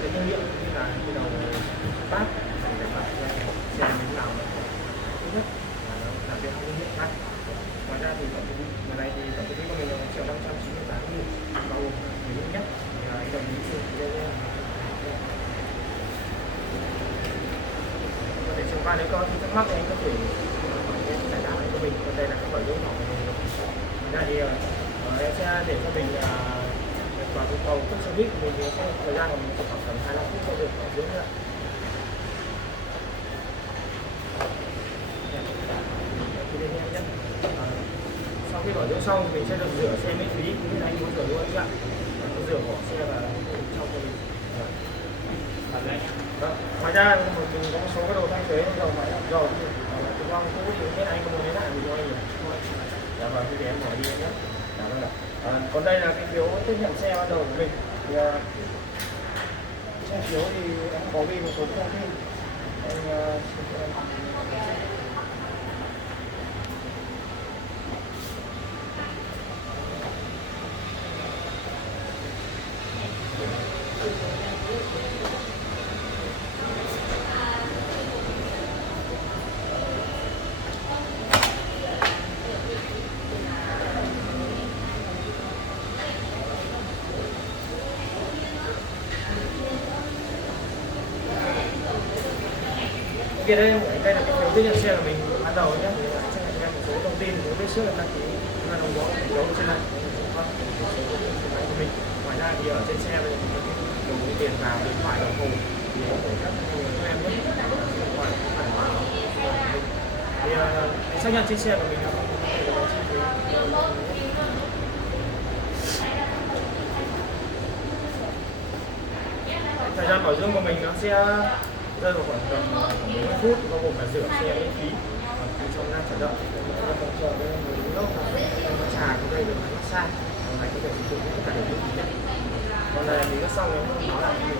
cái thương hiệu như là cái đầu bát để bảo xe như nào thứ nhất là nó làm việc không hiện tại. Ngoài ra thì tổng phí lần này thì tổng phí của mình là 1.598.000 bao gồm phí nhất thì anh đồng ý có thể xung quanh nếu có thắc mắc thì anh có thể hỏi cái giải đáp này của mình. Còn đây là cái bản dấu hỏi của mình. Đây thì em sẽ để cho mình vào cái cầu cấp service của mình thì sẽ thời gian của mình khoảng tầm 25 phút cho được bảo dưỡng nữa. Sau khi bảo dưỡng xong thì mình sẽ được rửa xe miễn phí, như này anh muốn rửa luôn ạ. Rửa bỏ xe và trong cho mình. Vâng. Ngoài ra mình có một số cái đồ thay thế dầu máy dầu cái khoang cũ thì biết anh có muốn lấy lại mình cho anh nhỉ? Dạ vâng, thì để em bỏ đi nhé. Dạ vâng ạ. Còn đây là cái phiếu tiếp nhận xe ban đầu của mình. Thì trên phiếu thì em có ghi một số thông tin. Kia đây là cái phiếu tiếp nhận xe của mình ban đầu nhé. Thì anh sẽ cho em một số thông tin của biết trước là đăng ký là đồng bộ dấu trên này. Của mình. Ngoài ra thì ở trên xe bây giờ mình có dùng cái tiền vào điện thoại đồng hồ thì có thể các người cho em biết điện thoại phải vào thì xác nhận trên xe của mình là không có chi phí. Thời gian bảo dưỡng của mình nó sẽ rơi vào khoảng tầm 40 phút, bao gồm cả rửa xe miễn phí trong đang khởi động. Chờ đây là người lúc nó trà của đây được massage, này có thể sử dụng tất cả đều miễn phí. Còn này mình đã xong rồi nó lại mình